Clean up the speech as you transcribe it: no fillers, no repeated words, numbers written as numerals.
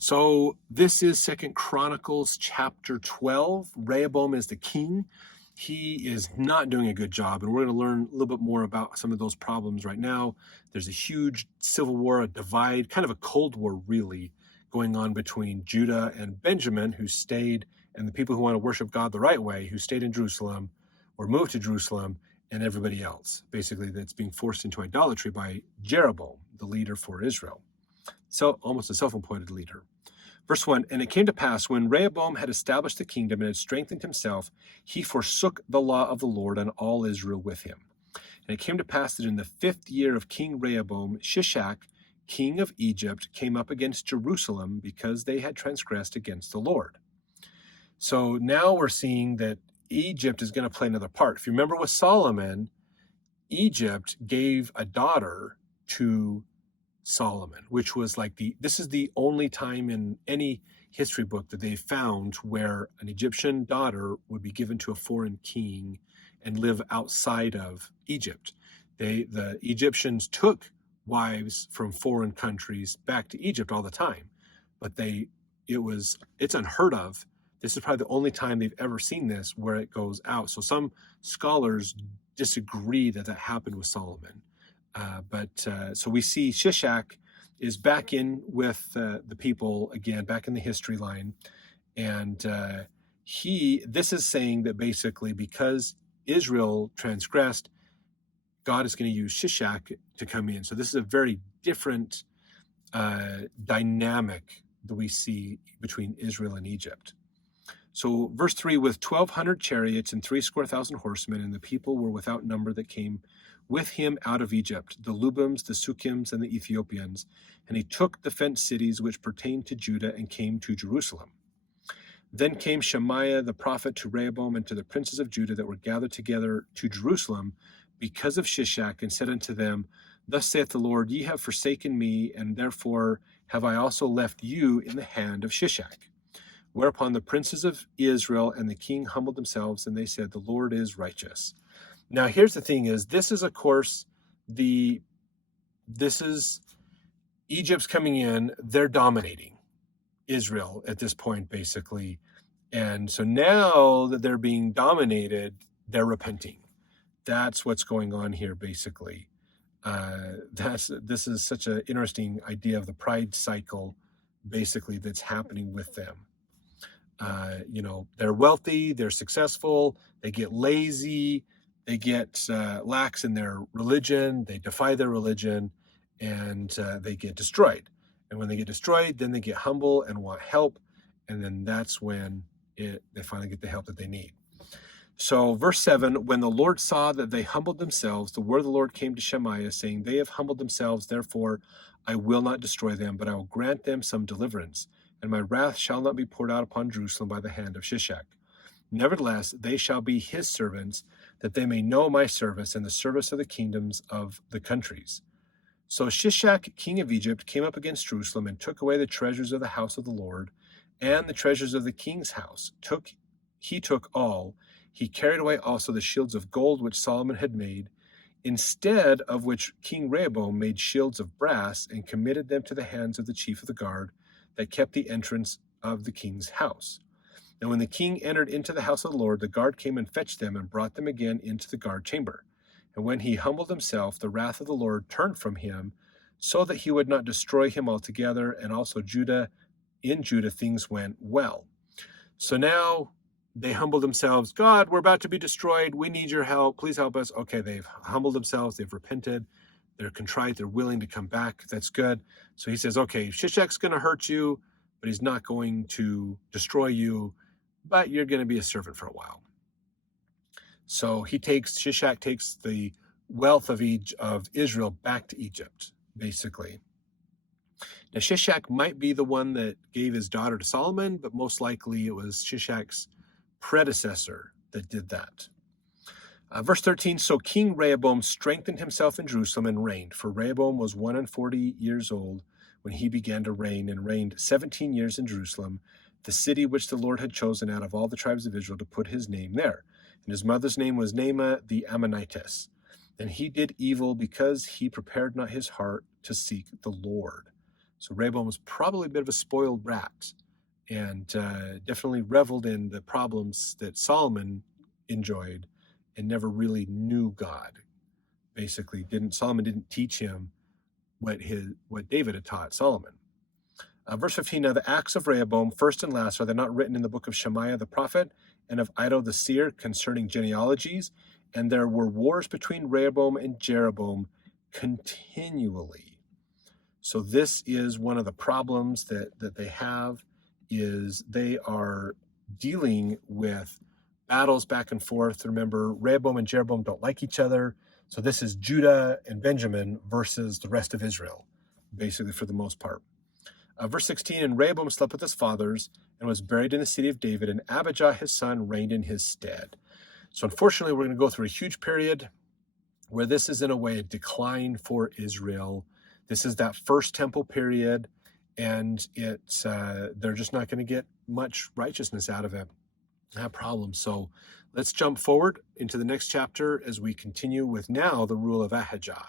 So this is Second Chronicles chapter 12. Rehoboam is the king. He is not doing a good job, and we're going to learn a little bit more about some of those problems right now. There's a huge civil war, a divide, kind of a Cold War really, going on between Judah and Benjamin, who stayed, and the people who want to worship God the right way, who stayed in Jerusalem or moved to Jerusalem, and everybody else, basically, that's being forced into idolatry by Jeroboam, the leader for Israel. So almost a self-appointed leader. Verse 1, and it came to pass, when Rehoboam had established the kingdom and had strengthened himself, he forsook the law of the Lord and all Israel with him. And it came to pass that in the 5th year of King Rehoboam, Shishak, king of Egypt, came up against Jerusalem because they had transgressed against the Lord. So now we're seeing that Egypt is going to play another part. If you remember with Solomon, Egypt gave a daughter to Solomon, which was like this is the only time in any history book that they found where an Egyptian daughter would be given to a foreign king and live outside of Egypt. The Egyptians took wives from foreign countries back to Egypt all the time, but it's unheard of. This is probably the only time they've ever seen this where it goes out. So some scholars disagree that happened with Solomon. So we see Shishak is back in with the people again, back in the history line. And this is saying that basically because Israel transgressed, God is going to use Shishak to come in. So this is a very different dynamic that we see between Israel and Egypt. So verse 3, with 1,200 chariots and 70,000 horsemen, and the people were without number that came with him out of Egypt, the Lubims, the Sukkims, and the Ethiopians. And he took the fenced cities which pertained to Judah and came to Jerusalem. Then came Shemaiah the prophet to Rehoboam and to the princes of Judah that were gathered together to Jerusalem because of Shishak, and said unto them, Thus saith the Lord, ye have forsaken me, and therefore have I also left you in the hand of Shishak. Whereupon the princes of Israel and the king humbled themselves, and they said, The Lord is righteous. Now, here's the thing is, this is, of course, this is Egypt's coming in. They're dominating Israel at this point, basically. And so now that they're being dominated, they're repenting. That's what's going on here, basically. This is such an interesting idea of the pride cycle, basically, that's happening with them. They're wealthy, they're successful, they get lazy, they get lax in their religion, they defy their religion, and they get destroyed. And when they get destroyed, then they get humble and want help, and then that's when they finally get the help that they need. So verse 7, when the Lord saw that they humbled themselves, the word of the Lord came to Shemaiah, saying, They have humbled themselves, therefore I will not destroy them, but I will grant them some deliverance, and my wrath shall not be poured out upon Jerusalem by the hand of Shishak. Nevertheless, they shall be his servants, that they may know my service and the service of the kingdoms of the countries. So Shishak, king of Egypt, came up against Jerusalem and took away the treasures of the house of the Lord and the treasures of the king's house. He took all. He carried away also the shields of gold which Solomon had made, instead of which King Rehoboam made shields of brass and committed them to the hands of the chief of the guard that kept the entrance of the king's house. And when the king entered into the house of the Lord, the guard came and fetched them and brought them again into the guard chamber. And when he humbled himself, the wrath of the Lord turned from him, so that he would not destroy him altogether. And also in Judah things went well. So now they humbled themselves. God, we're about to be destroyed. We need your help. Please help us. Okay, they've humbled themselves. They've repented. They're contrite. They're willing to come back. That's good. So he says, okay, Shishak's going to hurt you, but he's not going to destroy you, but you're going to be a servant for a while. So Shishak takes the wealth of Israel back to Egypt, basically. Now, Shishak might be the one that gave his daughter to Solomon, but most likely it was Shishak's predecessor that did that. Verse 13, so King Rehoboam strengthened himself in Jerusalem and reigned, for Rehoboam was 41 years old when he began to reign, and reigned 17 years in Jerusalem, the city which the Lord had chosen out of all the tribes of Israel to put his name there. And his mother's name was Naamah the Ammonitess. And he did evil because he prepared not his heart to seek the Lord. So Rehoboam was probably a bit of a spoiled brat, and definitely reveled in the problems that Solomon enjoyed and never really knew God. Basically, Solomon didn't teach him what David had taught Solomon. Verse 15, now the acts of Rehoboam, first and last, are they not written in the book of Shemaiah the prophet and of Iddo the seer concerning genealogies? And there were wars between Rehoboam and Jeroboam continually. So this is one of the problems that they have, is they are dealing with battles back and forth. Remember, Rehoboam and Jeroboam don't like each other. So this is Judah and Benjamin versus the rest of Israel, basically, for the most part. Verse 16, and Rehoboam slept with his fathers and was buried in the city of David, and Abijah his son reigned in his stead. So unfortunately, we're going to go through a huge period where this is in a way a decline for Israel. This is that first temple period, and it's they're just not going to get much righteousness out of it. That problem. So let's jump forward into the next chapter as we continue with now the rule of Ahijah.